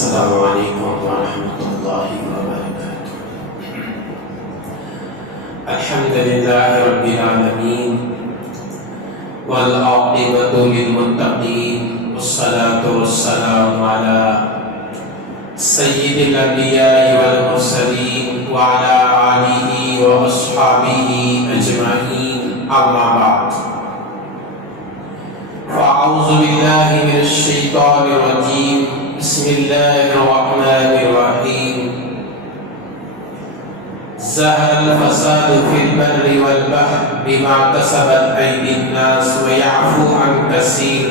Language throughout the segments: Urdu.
السلام علیکم ورحمۃ اللہ وبرکاتہ۔ الحمد للہ رب العالمین والعاقبۃ للمتقین والصلاة والسلام علی سید الانبیاء والمرسلین وعلی آلہ واصحابہ اجمعین، اما بعد فاعوذ باللہ من الشیطان الرجیم، بسم اللہ الرحمن الرحیم۔ ظہر الفساد فی البر والبحر بما کسبت ایدی الناس ویعفو عن کثیر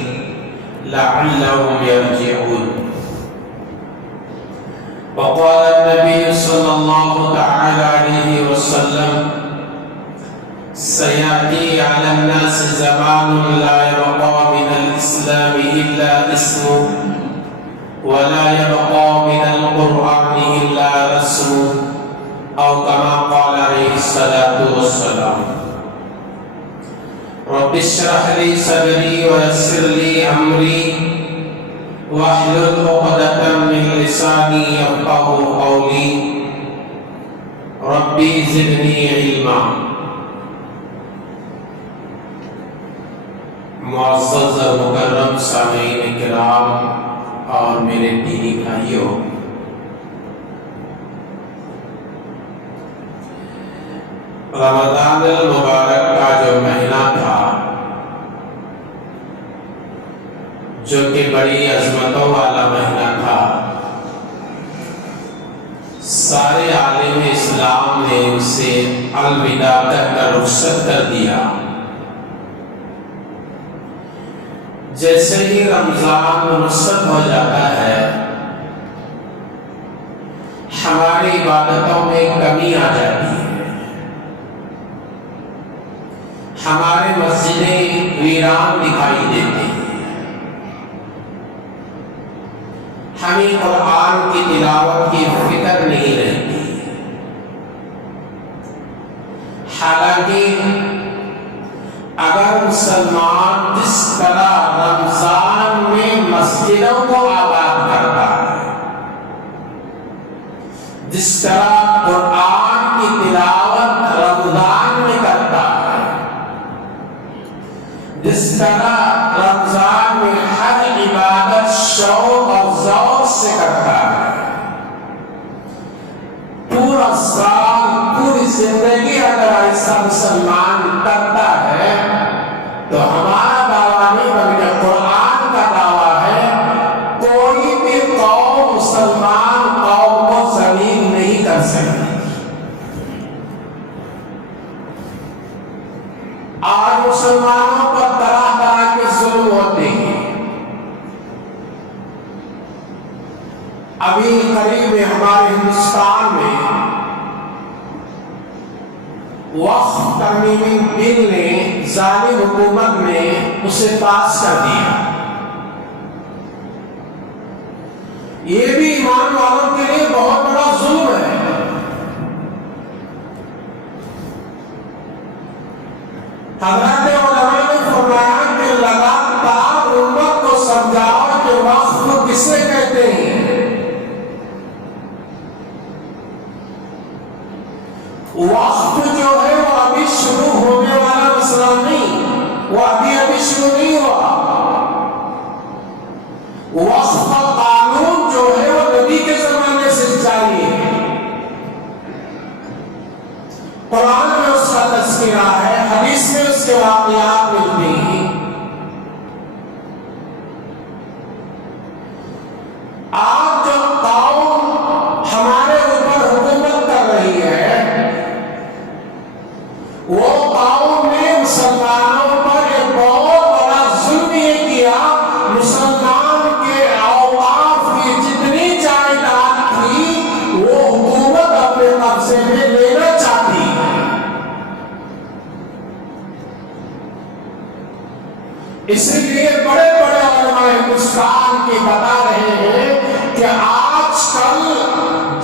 لعلهم یرجعون۔ وقال النبی صلی اللہ تعالی علیہ وسلم سیأتی علی الناس زمان لا يبقى من الاسلام الا اسمه ولا يبقى من القرآن الا رسمه او كما قال عليه الصلاة والسلام۔ رب اشرح لي صدري ويسر لي امري واحلل عقدة من لساني يفقهوا قولي ربي زدني علما۔ معزز اور مکرم سامعین کرام اور میرے دینی بھائیوں، رمضان المبارک کا جو مہینہ تھا، جو کہ بڑی عظمتوں والا مہینہ تھا، سارے عالم اسلام نے اسے الوداع کہہ کر رخصت کر دیا۔ جیسے ہی رمضان رخصت ہو جاتا ہے، ہماری عبادتوں میں کمی آ جاتی ہے، ہمارے مسجدیں ویران دکھائی دیتی ہیں، ہمیں قرآن کی تلاوت کی فکر نہیں رہتی۔ حالانکہ اگر مسلمان جس طرح رمضان میں مسجدوں کو آباد کرتا ہے، جس طرح قرآن کی تلاوت رمضان میں کرتا ہے، جس طرح رمضان میں ہر عبادت شوق اور ذوق سے کرتا ہے، پورا سال پوری زندگی اگر ایسا مسلمان کرتا ہے تو ہمارا دعویٰ نہیں بلکہ قرآن کا دعویٰ ہے، کوئی بھی قوم مسلمان قوم کو ذلیل نہیں کر سکتی۔ آج مسلمانوں پر طرح طرح کے ظلم ہوتے ہیں۔ ابھی قریب میں ہمارے ہندوستان میں وقف ترمیمی بل نے، ظالم حکومت نے اسے پاس کر دیا۔ یہ بھی ایمان والوں کے لیے بہت بڑا ظلم ہے۔ حضرت علماء نے فرمایا کہ لگاتار امت کو سمجھاؤ کہ وقف کسے کہتے ہیں۔ وقف جو ہے وہ ابھی شروع ہونے والا مسئلہ نہیں، وہ ابھی شروع نہیں ہوا۔ وقف کا قانون جو ہے وہ نبی کے زمانے سے جاری ہے، قرآن میں اس کا تذکرہ ہے، حدیث میں اس کے واقعات ملتے ہیں۔ آج جو قوم ہمارے اوپر حکومت کر رہی ہے، وہ قوم نے مسلمانوں پر ایک بہت بڑا ظلم یہ کیا، مسلمان کے اوقاف کی جتنی جائیداد تھی وہ حکومت اپنے قبضے میں لینا چاہتی ہے۔ اسی لیے بڑے بڑے علماء ہندوستان کے بتا رہے ہیں کہ آج کل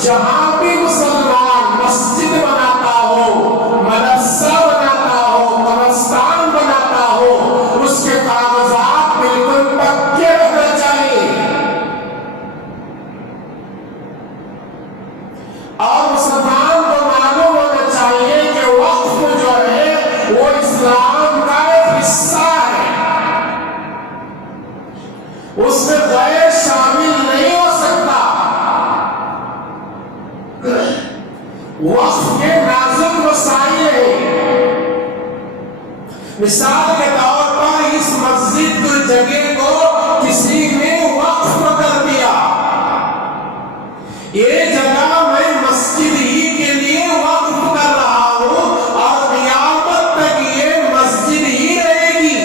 جہاں بھی مسلمان مسجد بناتا ہو، مدرسہ بناتا ہو، قبرستان بناتا ہو، اس کے کاغذات بالکل پکے رہنا چاہیے۔ اور مسلمان کو معلوم ہونا چاہیے کہ وقف جو ہے وہ اسلام کا ایک حصہ ہے، اس میں غیر شامل نہیں ہو سکتا۔ وقف کے نازک مسائل ہیں، مثال کے طور پر اس مسجد کی جگہ کو کسی نے وقف کر دیا، یہ جگہ میں مسجد ہی کے لیے وقف کر رہا ہوں اور قیامت تک یہ مسجد ہی رہے گی۔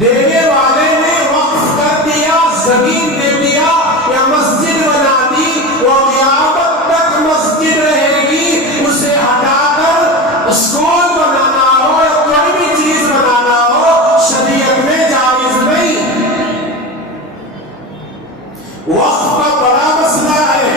دینے والے نے وقف کر دیا، زمین دے دیا یا مسجد بنا دی، وہ قیامت تک مسجد رہے گی۔ اسے ہٹا کر اسکول بنانا ہو یا کوئی بھی چیز بنانا ہو شریعت میں جائز نہیں۔ وقف کا بڑا مسئلہ ہے۔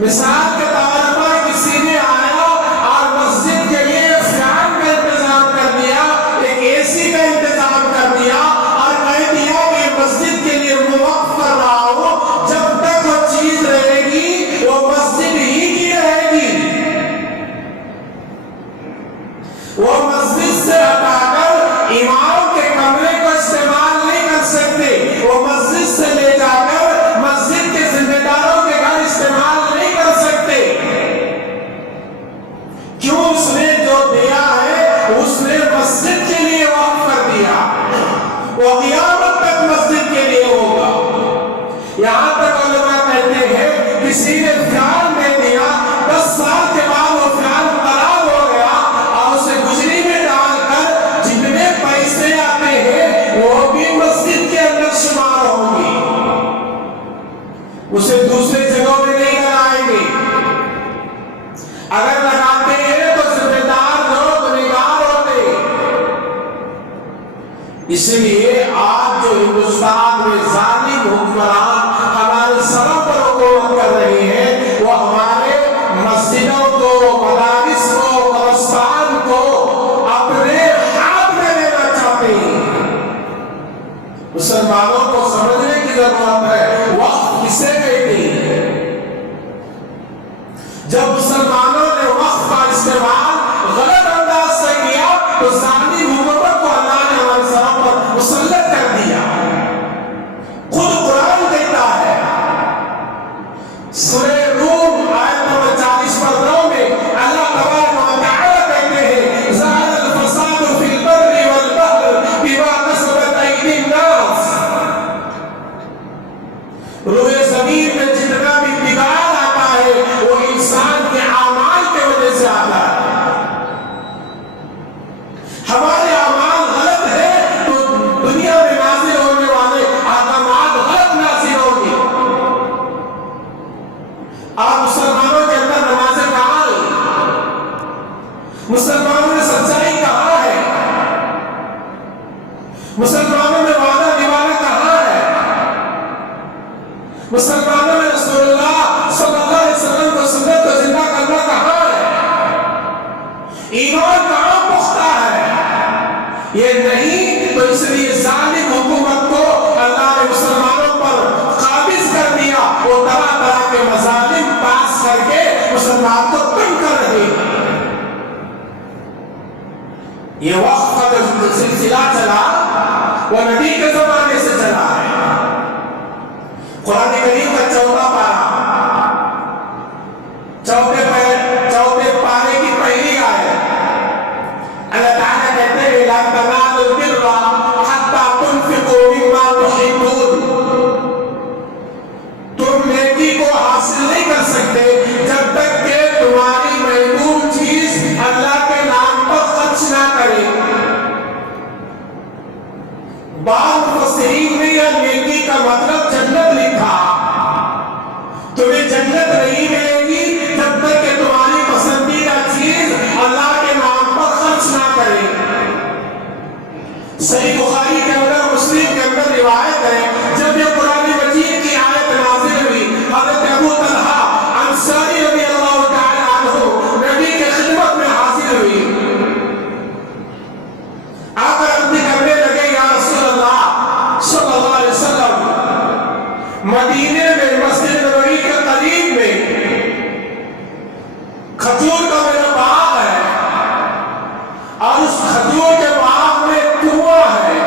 مثال کے طور پر کسی نے آیا اور مسجد کے لیے فین کا انتظام کر دیا، ایک اے سی کا انتظام کر دیا اور کہہ دیا کہ مسجد کے لیے میں وقف کر رہا ہوں، جب تک وہ چیز رہے گی وہ مسجد ہی کی رہے گی۔ وہ مسجد سے ہٹا کر امام کے کمرے کو استعمال نہیں کر سکتے، وہ مسجد سے لے جا کر مسجد کے ذمہ داروں کے گھر استعمال نہیں کر سکتے۔ کیوں؟ اس نے جو دیا ہے اس نے مسجد کے لیے وقف کر دیا، وہ قیامت تک مسجد کے لیے ہوگا۔ یہاں تک علماء کہتے ہیں کسی نے فیان دے دیا، 10 سال کے بعد وہ فیان خراب ہو گیا اور اسے گجری میں ڈال کر جتنے پیسے آتے ہیں وہ بھی مسجد کے اندر شمار ہوں گی، اسے دوسرے جگہوں میں نہیں لگائیں گے۔ اگر لگاتے ہیں تو ذمہ دار لوگ گنہگار ہوتے۔ اس لیے آج جو ہندوستان میں ظالم حکمران ہمارے سروں پر حکومت کر رہے ہیں، وہ ہمارے مسجدوں کو، مدارس کو، قبرستان کو اپنے ہاتھ میں لینا چاہتے ہیں۔ مسلمانوں کو سمجھنے کی ضرورت ہے وقف کسے کہتے ہیں۔ جب مسلمانوں نے وقف کا استعمال غلط انداز سے کیا تو ظالم حکومت کو اللہ نے ہمارے سروں پر مسلط کر دیا۔ خود قرآن کہتا ہے، سورہ روم آیت نمبر 40 پر 9 میں اللہ تبارک و تعالی کہتے ہیں، ظاہر الفساد فی البر والبحر بما کسبت ایدی الناس۔ روئے زمین میں جتنا بھی بگاڑ آتا ہے وہ انسان کے اعمال کی وجہ سے آتا ہے۔ ہمارے اعمال غلط ہیں تو دنیا میں نازل ہونے والے احکامات غلط نازل ہوں گے۔ آپ مسلمانوں کے اندر نمازیں کہاں ہیں؟ مسلمانوں میں سچائی کہاں ہے؟ مسلمانوں میں وعدہ نبھانا کہاں ہے؟ مسلمانوں میں رسول اللہ صلی اللہ علیہ وسلم کو سنت کو زندہ کرنا کہاں ہے؟ ایمان کہاں پختہ ہے؟ یہ نہیں، تو اس لیے ظالم حکومت کو اللہ نے مسلمانوں پر قابض کر دیا، وہ طرح طرح کے مظالم پاس کر کے مسلمان کو تنگ کر رہے ہیں۔ یہ وقت کا جو سلسلہ چلا وہ نبی کے زمانے سے چلا ہے۔ قرآن کریم کا 14 پارہ، چوتھے پارے کی پہلی آیت، اللہ تعالیٰ کہتے ہیں لَن تَنَالُوا الْبِرَّ حَتَّىٰ تُنْفِقُوا مِمَّا تُحِبُّونَ۔ تم نیکی کو حاصل نہیں کر سکتے جب تک کہ تمہاری محبوب چیز اللہ کے نام پر خرچ نہ کرے۔ بعض مفسرین نے یہ نیکی کا مطلب جنت لکھا۔ تمہیں جنت نہیں ملے گی جب تک کہ تمہاری پسندیدہ چیز اللہ کے نام پر خرچ نہ کرے۔ صحیح بخاری کے اندر، مسلم کے اندر روایت ہے، جب یہ قرآن مجید کی آیت نازل ہوئی، حضرت ابو طلحہ انصاری رضی اللہ تعالی عنہ نبی کے خدمت میں حاضر ہوئی۔ آ کر عرض کرنے لگے، یا رسول اللہ صلی اللہ علیہ وسلم، مدینے میں مسجد نبوی کے قریب میں کھجور کا میرا باغ ہے، اور اس کھجور کے باغ میں کنواں ہے،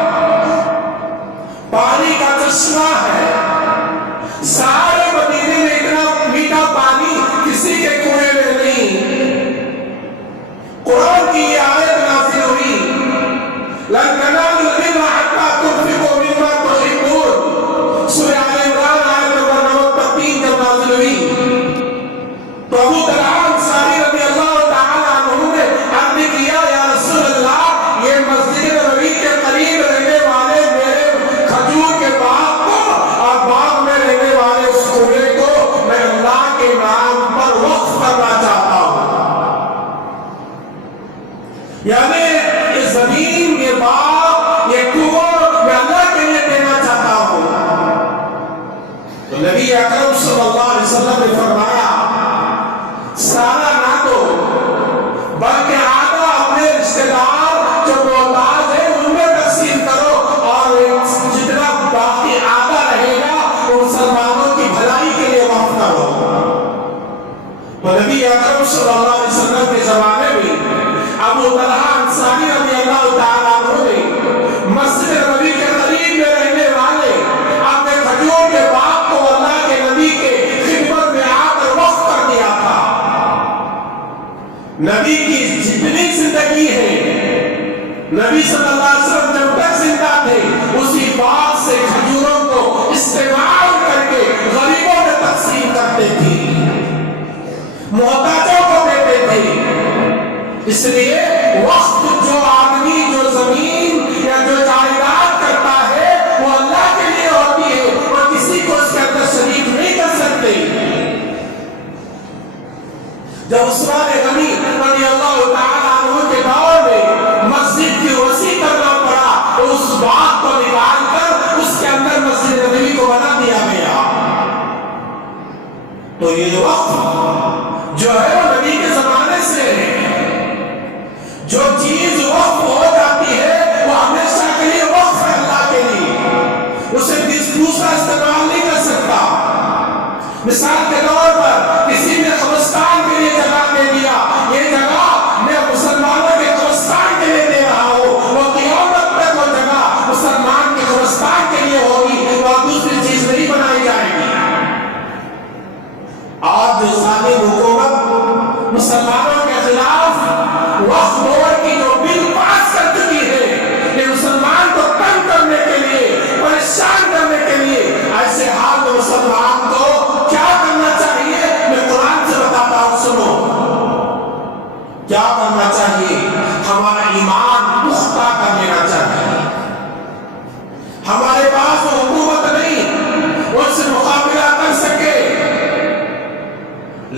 پانی کا چشمہ ہے۔ سارے مدینے میں اتنا میٹھا پانی کسی کے کنویں میں نہیں۔ قرآن کی یہ آیت نازل ہوئی، لن تنالوا البر حتى تنفقوا مما تحبون، سورہ آل عمران آیت نمبر 93 جب نازل ہوئی تو ابو طلحہ انصاری رضی اللہ تعالی عنہ نے عرض کیا، یا رسول اللہ، یہ مسجد نبوی کے قریب رہنے والے میرے کھجور کے باغ کو اور باغ میں رہنے والے اس کنویں کو میں اللہ کے نام پر وقف کرنا چاہتا ہوں، یعنی یہ زمین، یہ باغ، یہ کنواں میں اللہ کے لیے دینا چاہتا ہوں۔ تو نبی اکرم صلی اللہ علیہ وسلم نے فرمایا، سارا نہ دو بلکہ آدھا اپنے رشتہ دار جو محتاج ہے ان میں تقسیم کرو، اور جتنا باقی آدھا رہے گا وہ مسلمانوں کی بھلائی کے لیے وقف کرو۔ تو نبی اکرم صلی اللہ علیہ وسلم کے زمانے میں ابو طلحہ انصاری رضی اللہ تعالیٰ عنہ نے مسجد نبوی کے قریب میں رہنے والے اپنے کھجور کے باغ کو اللہ کے نبی کے خدمت میں آ کر وقف کر دیا تھا۔ نبی کی جتنی زندگی ہے، نبی صلی اللہ علیہ وسلم جب تک زندہ تھے اسی باغ سے کھجوروں کو استعمال کر کے غریبوں میں تقسیم کرتے تھے، محتاجوں کو دیتے تھے۔ اس لیے وقت جو آدمی جو زمین یا جو جائیداد کرتا ہے وہ اللہ کے لیے ہوتی ہے، اور کسی کو اس کے اندر شریک نہیں کر سکتے۔ جب عثمان غنی رضی اللہ تعالیٰ عنہ کے دور میں مسجد کی وسیع کرنا پڑا تو اس باغ کو نکال کر اس کے اندر مسجد نبوی کو بنا دیا گیا۔ تو یہ وقت جو ہے وہ نبی کے زمانے سے ہے۔ جو چیز وقف ہو جاتی ہے وہ ہمیشہ کے لیے وقف ہے اللہ کے لیے، اسے دوسرا استعمال نہیں کر سکتا۔ مثال کے طور پر کسی نے قبرستان کے لیے جگہ دے دیا، یہ جگہ میں مسلمانوں کے قبرستان کے لیے دے رہا ہوں، وہ قیامت تک وہ جگہ مسلمان کے قبرستان کے لیے ہوگی، اور دوسری چیز نہیں بنائی جائے گی۔ آج جو ظالم حکومت مسلمانوں کے خلاف وقف بورڈ کی جو بل پاس کر چکی ہے، یہ مسلمان کو تنگ کرنے کے لیے، پریشان کرنے کے لیے، ایسے حال میں مسلمان کو کیا کرنا چاہیے؟ میں قرآن سے بتاتا ہوں، سنو کیا کرنا چاہیے۔ ہمارا ایمان پختہ کر لینا چاہیے۔ ہمارے پاس وہ حکومت نہیں وہ اس سے مقابلہ کر سکے،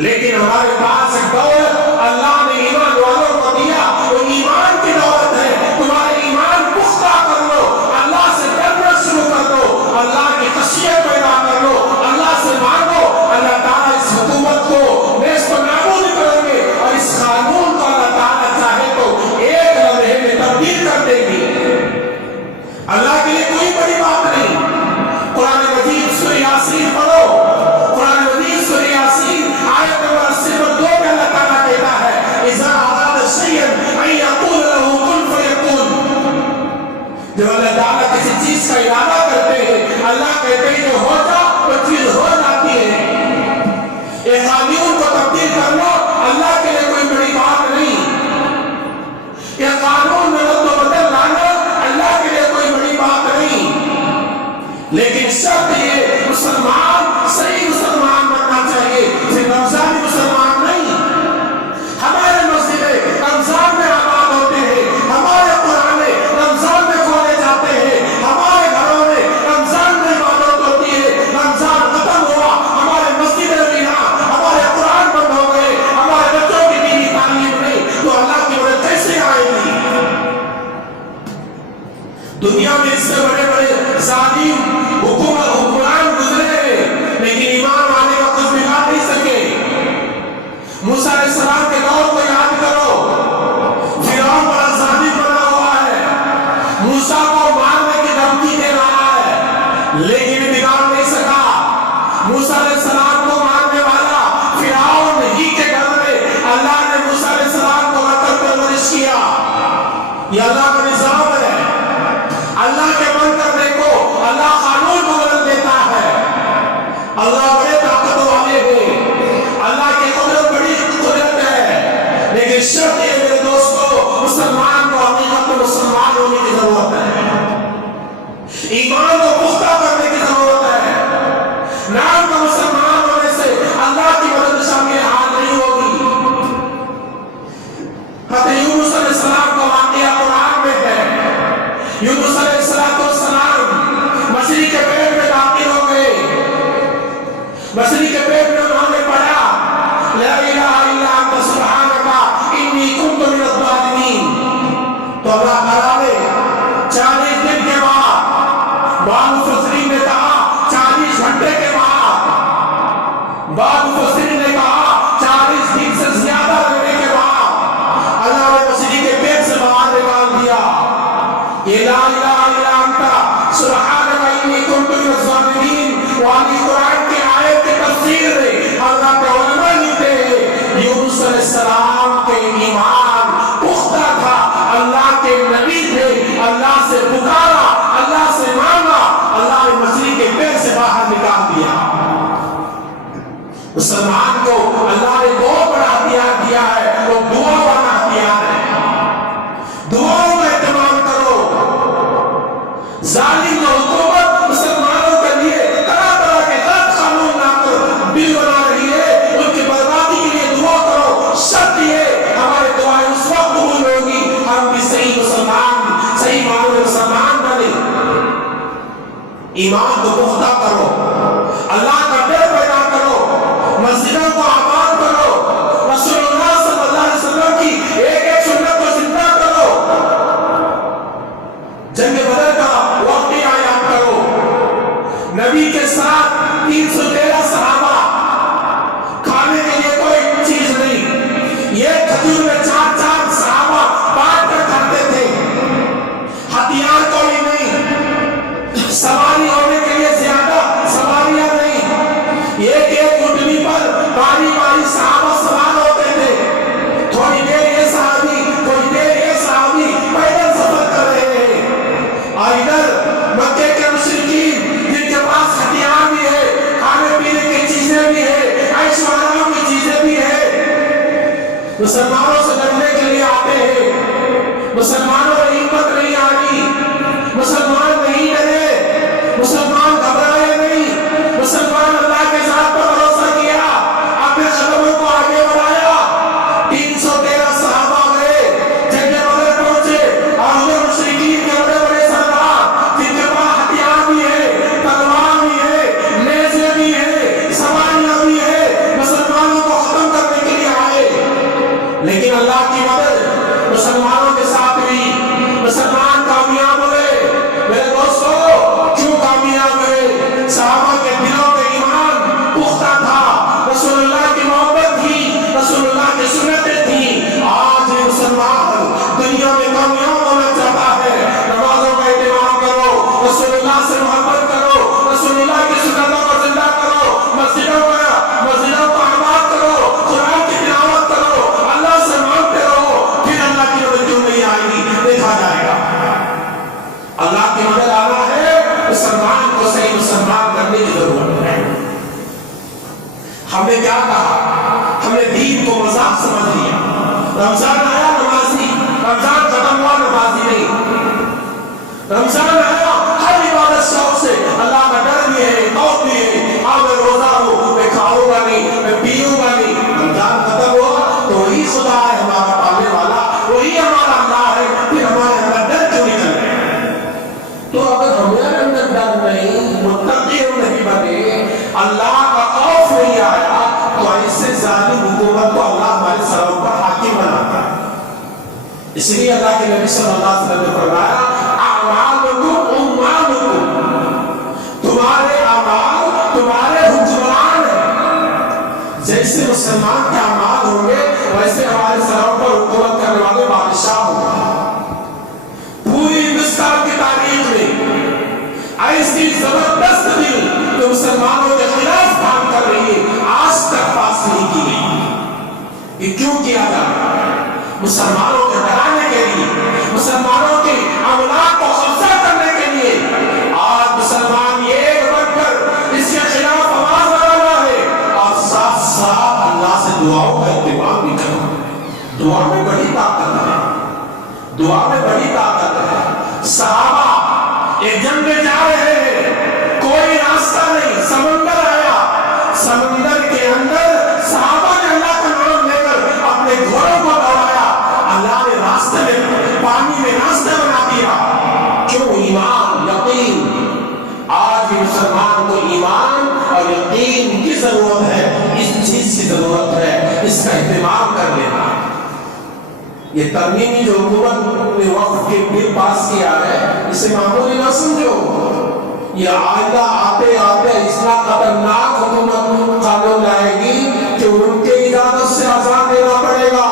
لیکن ہمارے پاس ایک دولت اللہ نے ایمان والوں کو دیا، وہ ایمان کی دولت ہے۔ تمہارے ایمان پختہ کر لو، اللہ سے ڈرنا شروع کر دو، اللہ کی خشیت پیدا کر لو، اللہ سے مانگو، اللہ تعالیٰ اس حکومت کو نیست و نابود کریں گے، اور اس قانون کو اللہ تعالیٰ چاہے تو ایک لمحے میں تبدیل کر دے گی۔ اللہ کے لیے کوئی بڑی بات نہیں۔ قرآن مجید سورہ یاسین پڑھو، قرآن مجید سورہ یاسین آیت نمبر 82 میں اللہ تعالیٰ کہتا ہے، اذا اراد شیئا ان یقول له کن فیکون۔ جب اللہ تعالیٰ کسی چیز کا ارادہ کرتے ہیں، اللہ کہتے ہیں کہ ہو جا، وہ چیز ہو جاتی ہے۔ ایک قانون کو تبدیل کرنا اللہ کے لیے کوئی بڑی بات نہیں، ایک قانون میں رد و بدل لانا اللہ کے لیے کوئی بڑی بات نہیں، لیکن شرط یہ مسلمان صحیح مسلمان بننا چاہیے، صرف رمضانی مسلمان نہیں۔ ہمارے مسجدیں رمضان میں آباد ہوتے ہیں، ہمارے قرآن رمضان میں کھولے جاتے ہیں، ہمارے گھروں میں رمضان میں عبادت ہوتی ہے۔ رمضان ختم ہوا، ہمارے مسجدیں بھی نہ، ہمارے قرآن بند ہو گئے، ہمارے بچوں کی دینی تعلیم نہیں، تو اللہ کی مدد کیسے آئے گی؟ دنیا میں اس سے بڑے بڑے ظالم حکمران گزرے ہیں، لیکن ایمان والے کا کچھ بگاڑ نہیں سکے۔ موسیٰ علیہ السلام کے دور کو یاد کرو، فرعون بڑا ظالم بنا ہوا ہے، موسیٰ کو مارنے کی دھمکی دے رہا ہے، لیکن بگاڑ نہیں سکا۔ ایمان کو پختہ کرنے کی ضرورت ہے. نام کا مسلمان ہونے سے اللہ کی مدد شامل حال نہیں ہوگی. حضرت یونس علیہ السلام کا واقعہ قرآن میں ہے. یونس علیہ السلام مچھلی کے پیٹ میں داخل ہو گئے. مچھلی کے پیٹ میں انہوں نے پڑھا لا الہ الا انت سبحانک انی کنت من الظالمین. تو اللہ تعالیٰ نے 40 دن کے بعد، بعض مفسرین نے کہا 40 گھنٹے کے بعد، بعض مفسرین نے کہا 40 دن سے زیادہ رہنے کے بعد اللہ نے مچھلی کے پیٹ سے باہر نکال دیا. یہ لا الہ الا انت سبحانک انی کنت من الظالمین والی قرآن کی آیت کی تفسیر میں اللہ کے علماء لکھتے ہیں یونس علیہ السلام کے ایمان پختہ تھا. اللہ کے نبی تھے، اللہ سے پکارا، اللہ سے مانگا، اللہ نے مچھلی کے پیٹ سے باہر نکال دیا. مسلمان کو اللہ نے بہت بڑا ہتھیار دیا ہے، وہ دعا والا ہتھیار ہے. دعاؤں کا اہتمام کرو. ظالم حکومت مسلمانوں کے لیے طرح طرح کے غلط قانون لا کر بل بنا رہی ہے. ان کی بربادی کے لیے دعا کرو. شرط یہ ہمارے دعائیں اس وقت قبول ہوگی ہم بھی صحیح مسلمان، صحیح معنوں میں مسلمان بنے. ایمان کو پختہ کرو، اللہ کا ڈر پیدا کرو، مسجدوں کو آباد کرو، رسول اللہ صلی اللہ علیہ وسلم کی ایک ایک سنت کو زندہ کرو. جنگ بدر کا واقعہ یاد کرو. نبی کے ساتھ 313 صحابہ، کھانے کے لیے کوئی چیز نہیں. یہ کھجور میں 4 صحابہ بانٹ کر کھاتے تھے. ہتھیار کوئی نہیں، سواری ہونے کے لیے زیادہ سواریاں نہیں. ایک اونٹنی پر باری باری صحابہ سوار ہوتے تھے. تھوڑی دیر یہ صحابی، تھوڑی دیر یہ صحابی پیدل سفر کر رہے ہیں. اور ادھر مکے کے مشرکین جن کے پاس ہتھیار بھی ہے، کھانے پینے کی چیزیں بھی ہے، عیش و آرام کی چیزیں بھی ہے، مسلمانوں سے لڑنے کے لیے آتے ہیں. مسلمانوں میں ہمت نہیں آ رہی. مسلمان نہیں ڈرے، مسلمان گھبرائے نہیں. مسلمان اللہ کے ذات پر بھروسہ کیا، اپنے قدموں کو آگے بڑھایا. 313 صحابہ گئے، جنگ بدر پہنچے، اور ادھر مشرکین کے بڑے بڑے سردار جن کے پاس ہتھیار بھی ہے، تلوار بھی ہے، نیزے بھی ہے، سواریاں بھی ہے، مسلمانوں کو ختم کرنے کے لیے آئے. لیکن اللہ کی مدد مسلمانوں کے ساتھ ہوئی. مسلمان کامیاب ہوئے. میرے دوستو، کیوں کامیاب ہوئے؟ صحابہ کے دلوں میں ایمان پختہ تھا، رسول اللہ کی محبت تھی، رسول اللہ کی سنتیں تھیں. آج مسلمان دنیا میں کامیاب ہونا چاہتا ہے. نمازوں کا اہتمام کرو، رسول اللہ سے محبت کرو، رسول اللہ کی سنتوں کو زندہ کرو، مسجدوں کو آباد کرو، قرآن کی تلاوت کرو، اللہ سے مانگتے رہو. پھر اللہ کی مدد کیوں نہیں آئے گی؟ دیکھا جائے گا. اللہ کی مدد آنا ہے، مسلمان کو صحیح مسلمان کرنے کی ضرورت ہے. ہم نے کیا کہا؟ ہم نے دین کو مذاق سمجھ لیا. رمضان آیا نمازی، رمضان ختم ہوا نمازی نہیں. رمضان آیا ہر عبادت شوق سے، اللہ کا ڈر بھی ہے، خوف بھی ہے. ہاں میں روزہ ہوں، میں کھاؤں گا نہیں، میں پیوں گا نہیں. رمضان ختم ہوا تو وہی خدا ہے ہمارا پالنے والا، وہی ہمارا اللہ ہے. پھر ہمارے اندر ڈر کیوں نکل رہے ہیں؟ تو اگر ہمارے اندر ڈر نہیں، متقی نہیں بنے، اللہ کا خوف نہیں آیا، تو ایسے ظالم حکومت کو اللہ ہمارے سروں پر حاکم بناتا ہے. اس لیے اللہ کے نبی صلی اللہ علیہ وسلم نے فرمایا اعمالکم اموالکم، تمہارے اعمال تمہارے حکمران ہیں. جیسے مسلمان کے اعمال ہوں گے ویسے ہمارے سروں پر حکومت کرنے والے بادشاہ ہوں گے. پوری ہندوستان کی تاریخ میں ایسی زبردست دل جو مسلمانوں کے خلاف کام کر رہی ہے آج تک پاس نہیں کی گئی. یہ کیوں کیا جاتا ہے؟ مسلمانوں کو ڈرانے کے لیے، مسلمانوں کے املاک کو قبضہ کرنے کے لیے. آج مسلمان ایک بن کر اس کے خلاف آواز لگانا ہے، اور ساتھ ساتھ اللہ سے دعاؤں کا اہتمام بھی کرنا ہے. دعا میں بڑی طاقت ہے، دعا میں بڑی طاقت ہے. صحابہ ایک جنگ میں جا رہے آج بھی مسلمان کو ایمان اور یقین کی ضرورت ہے، اس چیز کی ضرورت ہے، اس کا اہتمام کر لینا۔ یہ ترمیمی جو حکومت نے وقف کے بل پاس کیا ہے، اسے معمولی نہ سمجھو۔ یہ آئندہ آتے آتے اتنا خطرناک حکومت قانون لائے گی کہ ان کے اجازت سے اذان دینا پڑے گا،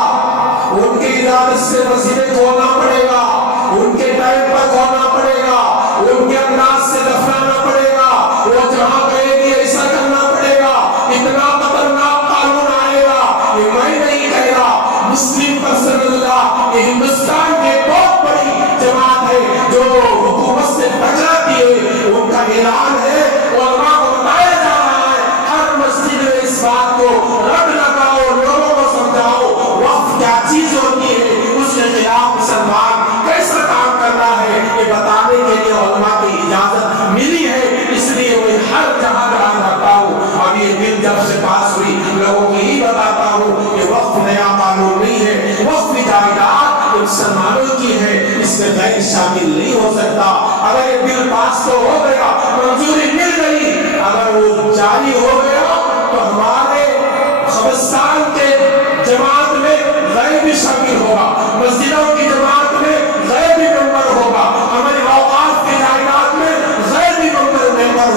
ان کی اجازت سے مسجدیں کھولنا پڑے گا، ان کے ٹائم پر کھولنا پڑے گا، ان کے انداز سے دفنانا پڑے گا، وہ جہاں کہے گی ایسا کرنا پڑے گا۔ اتنا خطرناک قانون آئے گا، یہ میں نہیں کہہ رہا، مسلم پرسنل اللہ، یہ ہندوستان کی بہت بڑی جماعت ہے جو حکومت سے ٹکراتی ہے، ان کا اعلان ہے، علماء کو بتایا جا رہا ہے، ہر مسجد میں اس بات کو رد لگاؤ، لوگوں کو سمجھاؤ وقف کیا چیز ہوتی ہے، اس کے خلاف مسلمان کیسا کام کرنا ہے، یہ بتانے کے لیے علماء کی اجازت ملی ہے۔ اس لیے میں ہر جہاں رہتا ہوں اور یہ بل جب سے پاس ہوئی لوگوں کو یہی بتاتا ہوں کہ وقف نیا قانون نہیں ہے، وقف جائیداد مسلمانوں کی ہے، اس میں غیر شامل نہیں ہو سکتا۔ اگر یہ بل پاس تو ہو گیا، منظوری مل گئی، اگر وہ جاری ہو گیا تو ہمارے قبرستان کے جماعت میں غیر بھی شامل ہوگا، مسجدوں کی جماعت میں غیر بھی ممبر ہوگا، ہمارے اوقاف کی جائیداد میں غیر بھی ممبر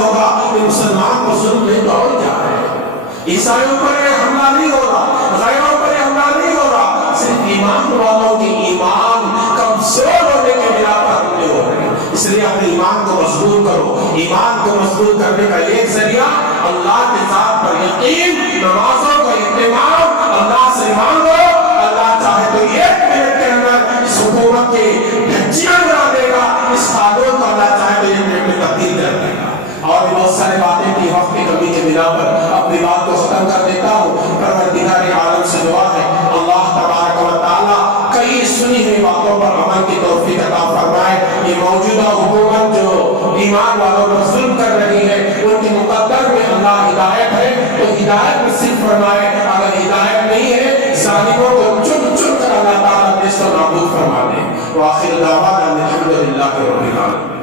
ہوگا۔ یہ مسلمان کو ظلم نہیں تو اور کیا ہے؟ عیسائیوں پر یہ حملہ نہیں ہو رہا، غیروں پر یہ حملہ نہیں ہو رہا، صرف ایمان والوں کی ایمان کمزور ہونے کے بنا پر حملے ہو رہے ہیں۔ اس لیے اپنے ایمان کو مضبوط کرو۔ ایمان کو مضبوط کرنے کا ایک ذریعہ اللہ کے ذات پر یقین، نمازوں کا اہتمام، اللہ سے مانگو، اللہ چاہے تو 1 منٹ کے اندر اس حکومت کے دھجیاں اڑا دے گا، اس قانون کو اللہ چاہے تو 1 منٹ میں تبدیل کر دے گا۔ اور بہت سارے باتیں تھی، وقت کی کمی کے بنا پر اپنی بات کو ختم کر دیتا ہوں۔ پروردگار عالم سے دعا ہے اللہ تبارک و تعالیٰ کئی سنی ہوئی باتوں پر عمل کی توفیق عطا فرمائے۔ یہ موجودہ حکومت جو ایمان والوں پر ظلم کر رہی ہے، ان کے مقدر میں اللہ ہدایت ہے تو ہدایت نصیب فرمائے، اگر ہدایت نہیں ہے ظالموں کو چن چن کر اللہ تعالیٰ نیست و نابود فرما دے۔ وآخر دعوانا الحمدللہ رب العالمین۔